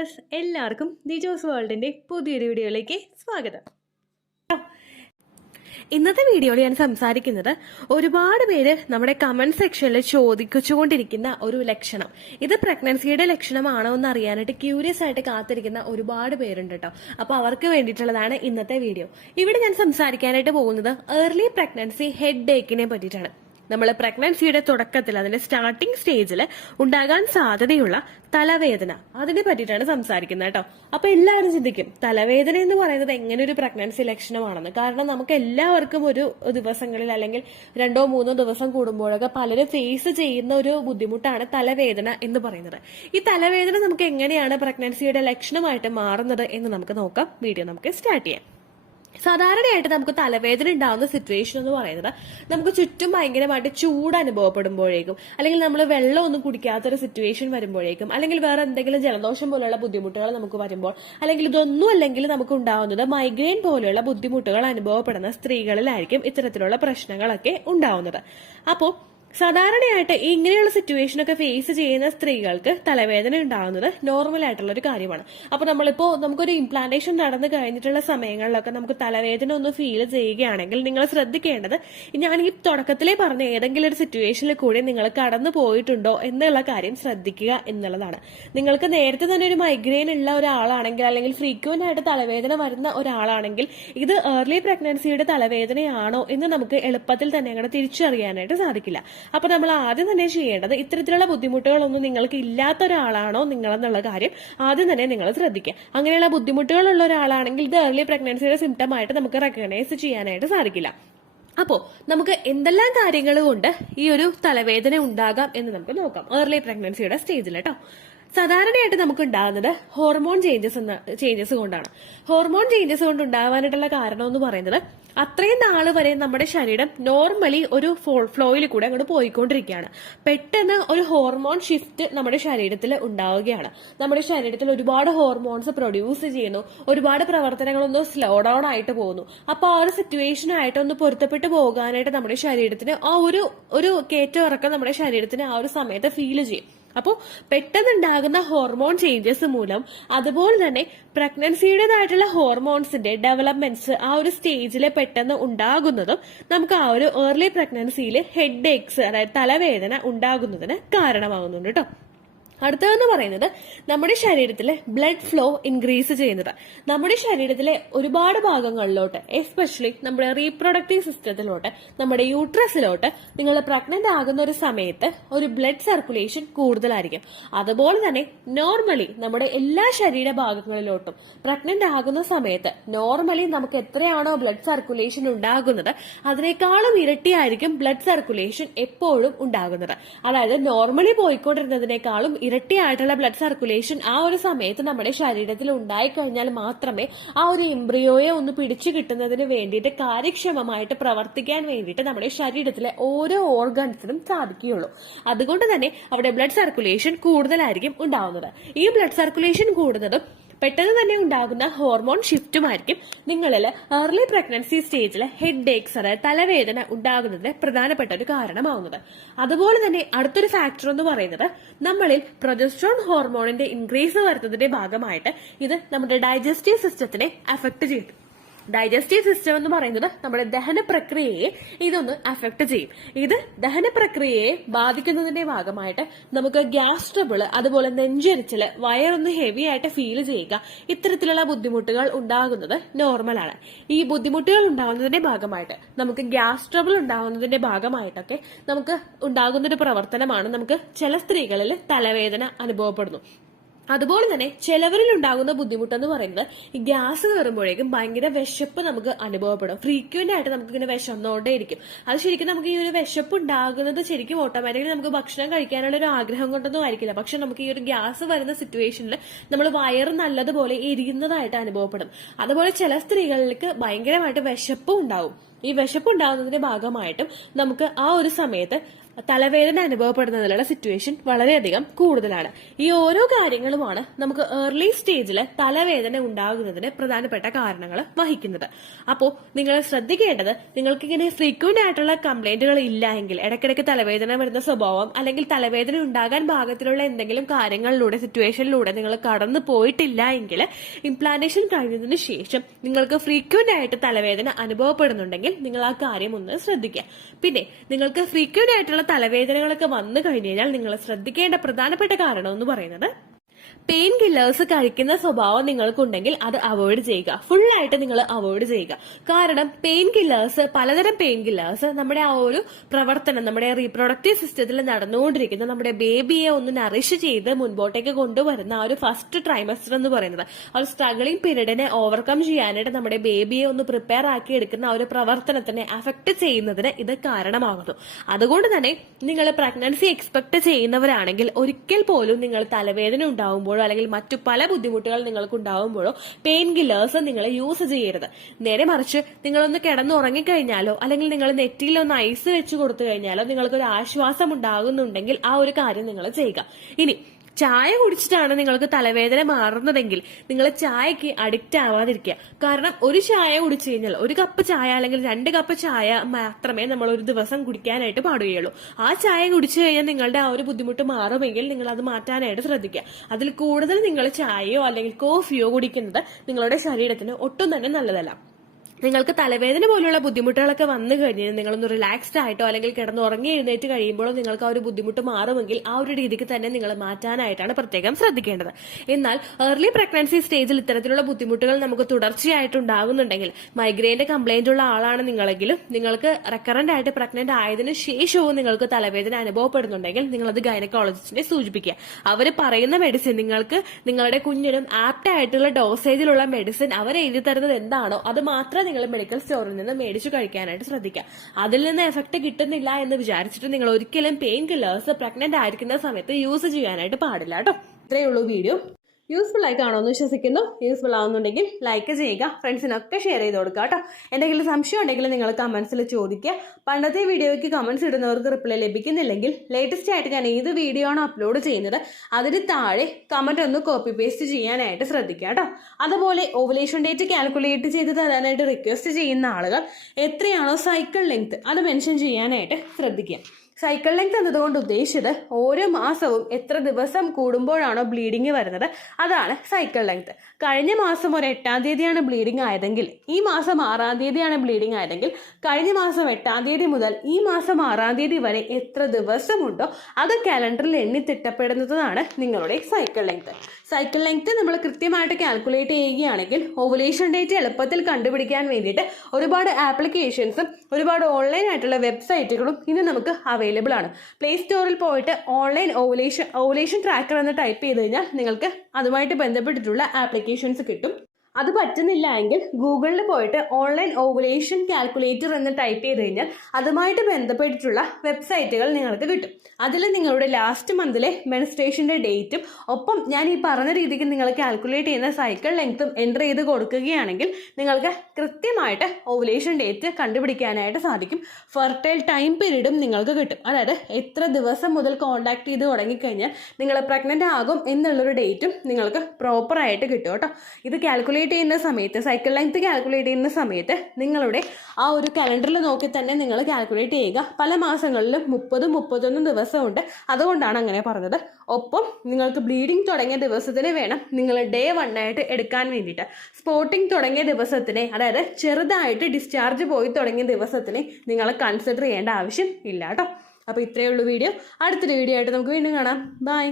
Viewers, എല്ലാവർക്കും ദിജോസ് വേൾഡിന്റെ പുതിയൊരു വീഡിയോയിലേക്ക് സ്വാഗതം. ഇന്നത്തെ വീഡിയോയിൽ ഞാൻ സംസാരിക്കുന്നത് ഒരുപാട് പേര് നമ്മുടെ കമന്റ് സെക്ഷനിൽ ചോദിച്ചുകൊണ്ടിരിക്കുന്ന ഒരു ലക്ഷണം. ഇത് പ്രഗ്നൻസിയുടെ ലക്ഷണമാണോ എന്ന് അറിയാനായിട്ട് ക്യൂരിയസ് ആയിട്ട് കാത്തിരിക്കുന്ന ഒരുപാട് പേരുണ്ട് കേട്ടോ. അപ്പൊ അവർക്ക് വേണ്ടിയിട്ടുള്ളതാണ് ഇന്നത്തെ വീഡിയോ. ഇവിടെ ഞാൻ സംസാരിക്കാനായിട്ട് പോകുന്നത് ഏർലി പ്രഗ്നൻസി ഹെഡ് ഏക്കിനെ പറ്റിയിട്ടാണ്. നമ്മൾ പ്രഗ്നൻസിയുടെ തുടക്കത്തിൽ അതിന്റെ സ്റ്റാർട്ടിംഗ് സ്റ്റേജിൽ ഉണ്ടാകാൻ സാധ്യതയുള്ള തലവേദന, അതിനെ പറ്റിയിട്ടാണ് സംസാരിക്കുന്നത് കേട്ടോ. അപ്പൊ എല്ലാവരും ചിന്തിക്കും തലവേദന എന്ന് പറയുന്നത് എങ്ങനെ ഒരു പ്രഗ്നൻസി ലക്ഷണമാണെന്ന്. കാരണം നമുക്ക് എല്ലാവർക്കും ഒരു ദിവസങ്ങളിൽ അല്ലെങ്കിൽ 2-3 ദിവസം കൂടുമ്പോഴൊക്കെ പലരും ഫേസ് ചെയ്യുന്ന ഒരു ബുദ്ധിമുട്ടാണ് തലവേദന എന്ന് പറയുന്നത്. ഈ തലവേദന നമുക്ക് എങ്ങനെയാണ് പ്രഗ്നൻസിയുടെ ലക്ഷണമായിട്ട് മാറുന്നത് എന്ന് നമുക്ക് നോക്കാം. വീഡിയോ നമുക്ക് സ്റ്റാർട്ട് ചെയ്യാം. സാധാരണയായിട്ട് നമുക്ക് തലവേദന ഉണ്ടാകുന്ന സിറ്റുവേഷൻ എന്ന് പറയുന്നത് നമുക്ക് ചുറ്റും ഭയങ്കരമായിട്ട് ചൂട് അനുഭവപ്പെടുമ്പോഴേക്കും, അല്ലെങ്കിൽ നമ്മൾ വെള്ളം ഒന്നും കുടിക്കാത്തൊരു സിറ്റുവേഷൻ വരുമ്പോഴേക്കും, അല്ലെങ്കിൽ വേറെ എന്തെങ്കിലും ജലദോഷം പോലുള്ള ബുദ്ധിമുട്ടുകൾ നമുക്ക് വരുമ്പോൾ, അല്ലെങ്കിൽ ഇതൊന്നും അല്ലെങ്കിൽ നമുക്ക് ഉണ്ടാവുന്നത് മൈഗ്രെയിൻ പോലെയുള്ള ബുദ്ധിമുട്ടുകൾ അനുഭവപ്പെടുന്ന സ്ത്രീകളിലായിരിക്കും ഇത്തരത്തിലുള്ള പ്രശ്നങ്ങളൊക്കെ ഉണ്ടാവുന്നത്. അപ്പോൾ സാധാരണയായിട്ട് ഇങ്ങനെയുള്ള സിറ്റുവേഷനൊക്കെ ഫേസ് ചെയ്യുന്ന സ്ത്രീകൾക്ക് തലവേദന ഉണ്ടാകുന്നത് നോർമൽ ആയിട്ടുള്ള ഒരു കാര്യമാണ്. അപ്പൊ നമുക്കൊരു ഇംപ്ലാന്റേഷൻ നടന്നു കഴിഞ്ഞിട്ടുള്ള സമയങ്ങളിലൊക്കെ നമുക്ക് തലവേദന ഒന്ന് ഫീൽ ചെയ്യുകയാണെങ്കിൽ നിങ്ങൾ ശ്രദ്ധിക്കേണ്ടത്, ഞാൻ ഈ തുടക്കത്തിലേ പറഞ്ഞ ഏതെങ്കിലും ഒരു സിറ്റുവേഷനിൽ കൂടി നിങ്ങൾ കടന്നു പോയിട്ടുണ്ടോ എന്നുള്ള കാര്യം ശ്രദ്ധിക്കുക എന്നുള്ളതാണ്. നിങ്ങൾക്ക് നേരത്തെ തന്നെ ഒരു മൈഗ്രെയിൻ ഉള്ള ഒരാളാണെങ്കിൽ, അല്ലെങ്കിൽ ഫ്രീക്വന്റ് ആയിട്ട് തലവേദന വരുന്ന ഒരാളാണെങ്കിൽ, ഇത് ഏർലി പ്രഗ്നൻസിയുടെ തലവേദനയാണോ എന്ന് നമുക്ക് എളുപ്പത്തിൽ തന്നെ അങ്ങനെ തിരിച്ചറിയാനായിട്ട് സാധിക്കില്ല. അപ്പൊ നമ്മൾ ആദ്യം തന്നെ ചെയ്യേണ്ടത്, ഇത്തരത്തിലുള്ള ബുദ്ധിമുട്ടുകളൊന്നും നിങ്ങൾക്ക് ഇല്ലാത്ത ഒരാളാണോ നിങ്ങളെന്നുള്ള കാര്യം ആദ്യം തന്നെ നിങ്ങൾ ശ്രദ്ധിക്കുക. അങ്ങനെയുള്ള ബുദ്ധിമുട്ടുകളുള്ള ഒരാളാണെങ്കിൽ ഇത് ഏർലി പ്രഗ്നൻസിയുടെ സിംറ്റം ആയിട്ട് നമുക്ക് റെക്കഗ്നൈസ് ചെയ്യാനായിട്ട് സാധിക്കില്ല. അപ്പോ നമുക്ക് എന്തെല്ലാം കാര്യങ്ങൾ കൊണ്ട് ഈ ഒരു തലവേദന ഉണ്ടാകാം എന്ന് നമുക്ക് നോക്കാം ഏർലി പ്രഗ്നൻസിയുടെ സ്റ്റേജിൽ കേട്ടോ. സാധാരണയായിട്ട് നമുക്ക് ഉണ്ടാകുന്നത് ഹോർമോൺ ചേഞ്ചസ് കൊണ്ടാണ്. ഹോർമോൺ ചേഞ്ചസ് കൊണ്ട് ഉണ്ടാകാനായിട്ടുള്ള കാരണം എന്ന് പറയുന്നത്, അത്രയും നാള് വരെ നമ്മുടെ ശരീരം നോർമലി ഒരു ഫ്ലോയിൽ കൂടെ അങ്ങോട്ട് പോയിക്കൊണ്ടിരിക്കുകയാണ്. പെട്ടെന്ന് ഒരു ഹോർമോൺ ഷിഫ്റ്റ് നമ്മുടെ ശരീരത്തിൽ ഉണ്ടാവുകയാണ്. നമ്മുടെ ശരീരത്തിൽ ഒരുപാട് ഹോർമോൺസ് പ്രൊഡ്യൂസ് ചെയ്യുന്നു, ഒരുപാട് പ്രവർത്തനങ്ങളൊന്ന് സ്ലോ ഡൗൺ ആയിട്ട് പോകുന്നു. അപ്പൊ ആ ഒരു സിറ്റുവേഷനായിട്ട് ഒന്ന് പൊരുത്തപ്പെട്ടു പോകാനായിട്ട് നമ്മുടെ ശരീരത്തിന് ആ ഒരു കയറ്റം ഇറക്കം നമ്മുടെ ശരീരത്തിന് ആ ഒരു സമയത്ത് ഫീൽ ചെയ്യും. അപ്പോൾ പെട്ടെന്നുണ്ടാകുന്ന ഹോർമോൺ ചേഞ്ചസ് മൂലം, അതുപോലെ തന്നെ പ്രഗ്നൻസിയുടേതായിട്ടുള്ള ഹോർമോൺസിന്റെ ഡെവലപ്മെന്റ്സ് ആ ഒരു സ്റ്റേജിൽ പെട്ടെന്ന് ഉണ്ടാകുന്നതും നമുക്ക് ആ ഒരു ഏർലി പ്രഗ്നൻസിയിൽ ഹെഡ് ഏക്സ്, അതായത് തലവേദന ഉണ്ടാകുന്നതിന് കാരണമാകുന്നുണ്ട് കേട്ടോ. അടുത്തതെന്ന് പറയുന്നത് നമ്മുടെ ശരീരത്തിലെ ബ്ലഡ് ഫ്ലോ ഇൻക്രീസ് ചെയ്യുന്നത്. നമ്മുടെ ശരീരത്തിലെ ഒരുപാട് ഭാഗങ്ങളിലോട്ട്, എസ്പെഷ്യലി നമ്മുടെ റീപ്രൊഡക്റ്റീവ് സിസ്റ്റത്തിലോട്ട്, നമ്മുടെ യൂട്രസിലോട്ട് നിങ്ങൾ പ്രഗ്നന്റ് ആകുന്ന ഒരു സമയത്ത് ഒരു ബ്ലഡ് സർക്കുലേഷൻ കൂടുതലായിരിക്കും. അതുപോലെ തന്നെ നോർമലി നമ്മുടെ എല്ലാ ശരീരഭാഗങ്ങളിലോട്ടും പ്രഗ്നന്റ് ആകുന്ന സമയത്ത് നോർമലി നമുക്ക് എത്രയാണോ ബ്ലഡ് സർക്കുലേഷൻ ഉണ്ടാകുന്നത് അതിനേക്കാളും ഇരട്ടിയായിരിക്കും ബ്ലഡ് സർക്കുലേഷൻ എപ്പോഴും ഉണ്ടാകുന്നത്. അതായത് നോർമലി പോയിക്കൊണ്ടിരുന്നതിനേക്കാളും ഇരട്ടിയായിട്ടുള്ള ബ്ലഡ് സർക്കുലേഷൻ ആ ഒരു സമയത്ത് നമ്മുടെ ശരീരത്തിൽ ഉണ്ടായിക്കഴിഞ്ഞാൽ മാത്രമേ ആ ഒരു എംബ്രിയോയെ ഒന്ന് പിടിച്ചു കിട്ടുന്നതിന് വേണ്ടിയിട്ട് കാര്യക്ഷമമായിട്ട് പ്രവർത്തിക്കാൻ വേണ്ടിയിട്ട് നമ്മുടെ ശരീരത്തിലെ ഓരോ ഓർഗൻസിനും സാധിക്കുകയുള്ളൂ. അതുകൊണ്ട് തന്നെ അവിടെ ബ്ലഡ് സർക്കുലേഷൻ കൂടുതലായിരിക്കും ഉണ്ടാവുന്നത്. ഈ ബ്ലഡ് സർക്കുലേഷൻ കൂടുന്നതും പെട്ടെന്ന് തന്നെ ഉണ്ടാകുന്ന ഹോർമോൺ ഷിഫ്റ്റുമായിരിക്കും നിങ്ങളിൽ ഏർലി പ്രഗ്നൻസി സ്റ്റേജിൽ ഹെഡ് ഏക്സ്, അതായത് തലവേദന ഉണ്ടാകുന്നതിന് പ്രധാനപ്പെട്ട ഒരു കാരണമാവുന്നത്. അതുപോലെ തന്നെ അടുത്തൊരു ഫാക്ടർ എന്ന് പറയുന്നത്, നമ്മളിൽ പ്രൊജസ്ട്രോൺ ഹോർമോണിന്റെ ഇൻക്രീസ് വരുന്നതിന്റെ ഭാഗമായിട്ട് ഇത് നമ്മുടെ ഡൈജസ്റ്റീവ് സിസ്റ്റത്തിനെ അഫക്ട് ചെയ്യും. ഡൈജസ്റ്റീവ് സിസ്റ്റം എന്ന് പറയുന്നത് നമ്മുടെ ദഹന പ്രക്രിയയെ ഇതൊന്ന് അഫക്ട് ചെയ്യും. ഇത് ദഹന പ്രക്രിയയെ ബാധിക്കുന്നതിന്റെ ഭാഗമായിട്ട് നമുക്ക് ഗ്യാസ് ട്രബിള്, അതുപോലെ നെഞ്ചരിച്ചില്, വയറൊന്ന് ഹെവി ആയിട്ട് ഫീൽ ചെയ്യുക, ഇത്തരത്തിലുള്ള ബുദ്ധിമുട്ടുകൾ ഉണ്ടാകുന്നത് നോർമലാണ്. ഈ ബുദ്ധിമുട്ടുകൾ ഉണ്ടാകുന്നതിന്റെ ഭാഗമായിട്ട് നമുക്ക് ഗ്യാസ് ട്രബിൾ ഉണ്ടാകുന്നതിന്റെ ഭാഗമായിട്ടൊക്കെ നമുക്ക് ഉണ്ടാകുന്ന ഒരു പ്രവർത്തനമാണ് നമുക്ക് ചില സ്ത്രീകളിൽ തലവേദന അനുഭവപ്പെടുന്നു. അതുപോലെ തന്നെ ചിലവരിൽ ഉണ്ടാകുന്ന ബുദ്ധിമുട്ടെന്ന് പറയുന്നത്, ഈ ഗ്യാസ് കയറുമ്പോഴേക്കും ഭയങ്കര വിശപ്പ് നമുക്ക് അനുഭവപ്പെടും. ഫ്രീക്വന്റ് ആയിട്ട് നമുക്ക് ഇങ്ങനെ വിശന്നോണ്ടേയിരിക്കും. അത് ശരിക്കും നമുക്ക് ഈ ഒരു വിശപ്പ് ഉണ്ടാകുന്നത് ശരിക്കും ഓട്ടോമാറ്റിക്കലി നമുക്ക് ഭക്ഷണം കഴിക്കാനുള്ള ഒരു ആഗ്രഹം കൊണ്ടൊന്നും ആയിരിക്കില്ല. പക്ഷെ നമുക്ക് ഈ ഒരു ഗ്യാസ് വരുന്ന സിറ്റുവേഷനിൽ നമ്മൾ വയറ് നല്ലതുപോലെ എരിയുന്നതായിട്ട് അനുഭവപ്പെടും. അതുപോലെ ചില സ്ത്രീകളിലേക്ക് ഭയങ്കരമായിട്ട് വിശപ്പും ഉണ്ടാവും. ഈ വിശപ്പ് ഉണ്ടാകുന്നതിന്റെ ഭാഗമായിട്ടും നമുക്ക് ആ ഒരു സമയത്ത് തലവേദന അനുഭവപ്പെടുന്നതിലുള്ള സിറ്റുവേഷൻ വളരെയധികം കൂടുതലാണ്. ഈ ഓരോ കാര്യങ്ങളുമാണ് നമുക്ക് ഏർലി സ്റ്റേജിൽ തലവേദന ഉണ്ടാകുന്നതിന് പ്രധാനപ്പെട്ട കാരണങ്ങൾ വഹിക്കുന്നത്. അപ്പോൾ നിങ്ങൾ ശ്രദ്ധിക്കേണ്ടത്, നിങ്ങൾക്ക് ഇങ്ങനെ ഫ്രീക്വന്റ് ആയിട്ടുള്ള കംപ്ലൈന്റുകൾ ഇല്ല എങ്കിൽ, ഇടയ്ക്കിടയ്ക്ക് തലവേദന വരുന്ന സ്വഭാവം അല്ലെങ്കിൽ തലവേദന ഉണ്ടാകാൻ പാകത്തിലുള്ള എന്തെങ്കിലും കാര്യങ്ങളിലൂടെ സിറ്റുവേഷനിലൂടെ നിങ്ങൾ കടന്നു പോയിട്ടില്ല എങ്കിൽ, ഇംപ്ലാന്റേഷൻ കഴിഞ്ഞതിന് ശേഷം നിങ്ങൾക്ക് ഫ്രീക്വന്റ് ആയിട്ട് തലവേദന അനുഭവപ്പെടുന്നുണ്ടെങ്കിൽ നിങ്ങൾ ആ കാര്യം ഒന്ന് ശ്രദ്ധിക്കുക. പിന്നെ നിങ്ങൾക്ക് ഫ്രീക്വന്റ് ആയിട്ടുള്ള തലവേദനകളൊക്കെ വന്നു കഴിഞ്ഞു കഴിഞ്ഞാൽ നിങ്ങൾ ശ്രദ്ധിക്കേണ്ട പ്രധാനപ്പെട്ട കാരണം എന്ന് പറയുന്നത്, പെയിൻ കില്ലേഴ്സ് കഴിക്കുന്ന സ്വഭാവം നിങ്ങൾക്കുണ്ടെങ്കിൽ അത് അവോയ്ഡ് ചെയ്യുക. ഫുള്ളായിട്ട് നിങ്ങൾ അവോയ്ഡ് ചെയ്യുക. കാരണം പെയിൻ കില്ലേഴ്സ്, പലതരം പെയിൻ കില്ലേഴ്സ് നമ്മുടെ ആ ഒരു പ്രവർത്തനം, നമ്മുടെ റീപ്രൊഡക്റ്റീവ് സിസ്റ്റത്തിൽ നടന്നുകൊണ്ടിരിക്കുന്ന നമ്മുടെ ബേബിയെ ഒന്ന് നറിഷ് ചെയ്ത് മുൻപോട്ടേക്ക് കൊണ്ടുവരുന്ന ആ ഒരു ഫസ്റ്റ് ട്രൈമസ്റ്റർ എന്ന് പറയുന്നത്, ആ ഒരു സ്ട്രഗിളിംഗ് പീരീഡിനെ ഓവർകം ചെയ്യാനായിട്ട് നമ്മുടെ ബേബിയെ ഒന്ന് പ്രിപ്പയർ ആക്കി എടുക്കുന്ന ആ ഒരു പ്രവർത്തനത്തിനെ അഫക്ട് ചെയ്യുന്നതിന് ഇത് കാരണമാകുന്നു. അതുകൊണ്ട് തന്നെ നിങ്ങൾ പ്രഗ്നൻസി എക്സ്പെക്ട് ചെയ്യുന്നവരാണെങ്കിൽ ഒരിക്കൽ പോലും നിങ്ങൾ തലവേദന ഉണ്ടാവുമ്പോഴോ അല്ലെങ്കിൽ മറ്റു പല ബുദ്ധിമുട്ടുകൾ നിങ്ങൾക്ക് ഉണ്ടാവുമ്പോഴോ പെയിൻ കില്ലേഴ്സ് നിങ്ങൾ യൂസ് ചെയ്യരുത്. നേരെ മറിച്ച് നിങ്ങളൊന്ന് കിടന്ന് ഉറങ്ങിക്കഴിഞ്ഞാലോ അല്ലെങ്കിൽ നിങ്ങൾ നെറ്റിയിലൊന്ന് ഐസ് വെച്ച് കൊടുത്തു കഴിഞ്ഞാലോ നിങ്ങൾക്കൊരു ആശ്വാസം ഉണ്ടാകുന്നുണ്ടെങ്കിൽ ആ ഒരു കാര്യം നിങ്ങൾ ചെയ്യുക. ഇനി ചായ കുടിച്ചിട്ടാണ് നിങ്ങൾക്ക് തലവേദന മാറുന്നതെങ്കിൽ നിങ്ങൾ ചായക്ക് അഡിക്റ്റ് ആവാതിരിക്കുക. കാരണം ഒരു ചായ കുടിച്ചു കഴിഞ്ഞാൽ, ഒരു കപ്പ് ചായ അല്ലെങ്കിൽ 2 കപ്പ് ചായ മാത്രമേ നമ്മൾ ഒരു ദിവസം കുടിക്കാനായിട്ട് പാടുകയുള്ളൂ. ആ ചായ കുടിച്ചു കഴിഞ്ഞാൽ നിങ്ങളുടെ ആ ഒരു ബുദ്ധിമുട്ട് മാറുമെങ്കിൽ നിങ്ങൾ അത് മാറ്റാനായിട്ട് ശ്രദ്ധിക്കുക. അതിൽ കൂടുതൽ നിങ്ങൾ ചായയോ അല്ലെങ്കിൽ കോഫിയോ കുടിക്കുന്നത് നിങ്ങളുടെ ശരീരത്തിന് ഒട്ടും തന്നെ നല്ലതല്ല. നിങ്ങൾക്ക് തലവേദന പോലുള്ള ബുദ്ധിമുട്ടുകളൊക്കെ വന്നു കഴിഞ്ഞാൽ നിങ്ങളൊന്ന് റിലാക്സ്ഡ് ആയിട്ടോ അല്ലെങ്കിൽ കിടന്ന് ഉറങ്ങി എഴുന്നേറ്റ് കഴിയുമ്പോഴോ നിങ്ങൾക്ക് ആ ഒരു ബുദ്ധിമുട്ട് മാറുമെങ്കിൽ ആ ഒരു രീതിക്ക് തന്നെ നിങ്ങൾ മാറ്റാനായിട്ടാണ് പ്രത്യേകം ശ്രദ്ധിക്കേണ്ടത്. എന്നാൽ ഏർലി പ്രഗ്നൻസി സ്റ്റേജിൽ ഇത്തരത്തിലുള്ള ബുദ്ധിമുട്ടുകൾ നമുക്ക് തുടർച്ചയായിട്ടുണ്ടാകുന്നുണ്ടെങ്കിൽ, മൈഗ്രെയിന്റെ കംപ്ലൈന്റ് ഉള്ള ആളാണ് നിങ്ങളെങ്കിലും നിങ്ങൾക്ക് റെക്കറന്റ് ആയിട്ട് പ്രഗ്നന്റ് ആയതിനു ശേഷവും നിങ്ങൾക്ക് തലവേദന അനുഭവപ്പെടുന്നുണ്ടെങ്കിൽ നിങ്ങൾ അത് ഗൈനക്കോളജിസ്റ്റിനെ സൂചിപ്പിക്കുക. അവർ പറയുന്ന മെഡിസിൻ, നിങ്ങൾക്ക് നിങ്ങളുടെ കുഞ്ഞിനും ആപ്റ്റ് ആയിട്ടുള്ള ഡോസേജിലുള്ള മെഡിസിൻ അവർ എഴുതി തരുന്നത് എന്താണോ അത് മാത്രം നിങ്ങൾ മെഡിക്കൽ സ്റ്റോറിൽ നിന്ന് മേടിച്ചു കഴിക്കാനായിട്ട് ശ്രദ്ധിക്കുക. അതിൽ നിന്ന് എഫക്ട് കിട്ടുന്നില്ല എന്ന് വിചാരിച്ചിട്ട് നിങ്ങൾ ഒരിക്കലും പെയിൻ കില്ലേഴ്സ് പ്രഗ്നന്റ് ആയിരിക്കുന്ന സമയത്ത് യൂസ് ചെയ്യാനായിട്ട് പാടില്ല കേട്ടോ. ഇത്രയേ ഉള്ളൂ വീഡിയോ. യൂസ്ഫുൾ ആയി കാണുമെന്ന് വിശ്വസിക്കുന്നു. യൂസ്ഫുൾ ആവുന്നുണ്ടെങ്കിൽ ലൈക്ക് ചെയ്യുക, ഫ്രണ്ട്സിനൊക്കെ ഷെയർ ചെയ്ത് കൊടുക്കുക കേട്ടോ. എന്തെങ്കിലും സംശയം ഉണ്ടെങ്കിൽ നിങ്ങൾ കമന്റ്സിൽ ചോദിക്കുക. പണ്ടത്തെ വീഡിയോയ്ക്ക് കമന്റ്സ് ഇടുന്നവർക്ക് റിപ്ലൈ ലഭിക്കുന്നില്ലെങ്കിൽ ലേറ്റസ്റ്റ് ആയിട്ട് ഞാൻ ഏത് വീഡിയോ ആണ് അപ്ലോഡ് ചെയ്യുന്നത് അതിന് താഴെ കമന്റ് ഒന്ന് കോപ്പി പേസ്റ്റ് ചെയ്യാനായിട്ട് ശ്രദ്ധിക്കുക കേട്ടോ. അതുപോലെ ഓവുലേഷൻ ഡേറ്റ് കാൽക്കുലേറ്റ് ചെയ്ത് തരാനായിട്ട് റിക്വസ്റ്റ് ചെയ്യുന്ന ആളുകൾ എത്രയാണോ സൈക്കിൾ ലെങ്ത് അത് മെൻഷൻ ചെയ്യാനായിട്ട് ശ്രദ്ധിക്കുക. സൈക്കിൾ ലെങ്ത് എന്നതുകൊണ്ട് ഉദ്ദേശിച്ചത് ഓരോ മാസവും എത്ര ദിവസം കൂടുമ്പോഴാണോ ബ്ലീഡിങ് വരുന്നത് അതാണ് സൈക്കിൾ ലെങ്ത്. കഴിഞ്ഞ മാസം ഒരു 8-ാം തീയതിയാണ് ബ്ലീഡിങ് ആയതെങ്കിൽ ഈ മാസം 6-ാം തീയതിയാണ് ബ്ലീഡിങ് ആയതെങ്കിൽ കഴിഞ്ഞ മാസം 8-ാം തീയതി മുതൽ ഈ മാസം 6-ാം തീയതി വരെ എത്ര ദിവസമുണ്ടോ അത് കാലണ്ടറിൽ എണ്ണി തിട്ടപ്പെടുന്നതാണ് നിങ്ങളുടെ സൈക്കിൾ ലെങ്ത്. സൈക്കിൾ ലെങ്ത് നമ്മൾ കൃത്യമായിട്ട് കാൽക്കുലേറ്റ് ചെയ്യുകയാണെങ്കിൽ ഓവുലേഷൻ ഡേറ്റ് എളുപ്പത്തിൽ കണ്ടുപിടിക്കാൻ വേണ്ടിയിട്ട് ഒരുപാട് ആപ്ലിക്കേഷൻസും ഒരുപാട് ഓൺലൈൻ ആയിട്ടുള്ള വെബ്സൈറ്റുകളും ഇന്ന് നമുക്ക് അവൈലബിൾ ആണ്. പ്ലേ സ്റ്റോറിൽ പോയിട്ട് ഓൺലൈൻ ഓവുലേഷൻ ട്രാക്കർ എന്ന് ടൈപ്പ് ചെയ്ത് കഴിഞ്ഞാൽ നിങ്ങൾക്ക് അതുമായിട്ട് ബന്ധപ്പെട്ടിട്ടുള്ള ആപ്ലിക്കേഷൻസ് കിട്ടും. അത് പറ്റുന്നില്ല എങ്കിൽ ഗൂഗിളിൽ പോയിട്ട് ഓൺലൈൻ ഓവുലേഷൻ കാൽക്കുലേറ്റർ എന്ന് ടൈപ്പ് ചെയ്ത് കഴിഞ്ഞാൽ അതുമായിട്ട് ബന്ധപ്പെട്ടിട്ടുള്ള വെബ്സൈറ്റുകൾ നിങ്ങൾക്ക് കിട്ടും. അതിൽ നിങ്ങളുടെ ലാസ്റ്റ് മന്തിലെ മെൻസ്ട്രേഷൻ്റെ ഡേറ്റും ഒപ്പം ഞാൻ ഈ പറഞ്ഞ രീതിക്ക് നിങ്ങൾ കാൽക്കുലേറ്റ് ചെയ്യുന്ന സൈക്കിൾ ലെങ്ത്തും എൻ്റർ ചെയ്ത് കൊടുക്കുകയാണെങ്കിൽ നിങ്ങൾക്ക് കൃത്യമായിട്ട് ഓവുലേഷൻ ഡേറ്റ് കണ്ടുപിടിക്കാനായിട്ട് സാധിക്കും. ഫെർട്ടൈൽ ടൈം പീരീഡും നിങ്ങൾക്ക് കിട്ടും. അതായത് എത്ര ദിവസം മുതൽ കോൺടാക്ട് ചെയ്ത് തുടങ്ങിക്കഴിഞ്ഞാൽ നിങ്ങൾ പ്രഗ്നൻ്റ് ആകും എന്നുള്ളൊരു ഡേറ്റും നിങ്ങൾക്ക് പ്രോപ്പറായിട്ട് കിട്ടും കേട്ടോ. ഇത് കാൽക്കുലേറ്റ് ചെയ്യുന്ന സമയത്ത്, സൈക്കിൾ ലെങ്ത് കാൽക്കുലേറ്റ് ചെയ്യുന്ന സമയത്ത് നിങ്ങളുടെ ആ ഒരു കലണ്ടറിൽ നോക്കി തന്നെ നിങ്ങൾ കാൽക്കുലേറ്റ് ചെയ്യുക. പല മാസങ്ങളിലും 30-31 ദിവസമുണ്ട്, അതുകൊണ്ടാണ് അങ്ങനെ പറഞ്ഞത്. ഒപ്പം നിങ്ങൾക്ക് ബ്ലീഡിങ് തുടങ്ങിയ ദിവസത്തിന് വേണം നിങ്ങൾ ഡേ 1 ആയിട്ട് എടുക്കാൻ വേണ്ടിയിട്ട്. സ്പോട്ടിങ് തുടങ്ങിയ ദിവസത്തിനെ, അതായത് ചെറുതായിട്ട് ഡിസ്ചാർജ് പോയി തുടങ്ങിയ ദിവസത്തിനെ നിങ്ങൾ കൺസിഡർ ചെയ്യേണ്ട ആവശ്യം ഇല്ല കേട്ടോ. അപ്പോൾ ഇത്രയേ ഉള്ളൂ വീഡിയോ. അടുത്തൊരു വീഡിയോ ആയിട്ട് നമുക്ക് വീണ്ടും കാണാം. ബൈ.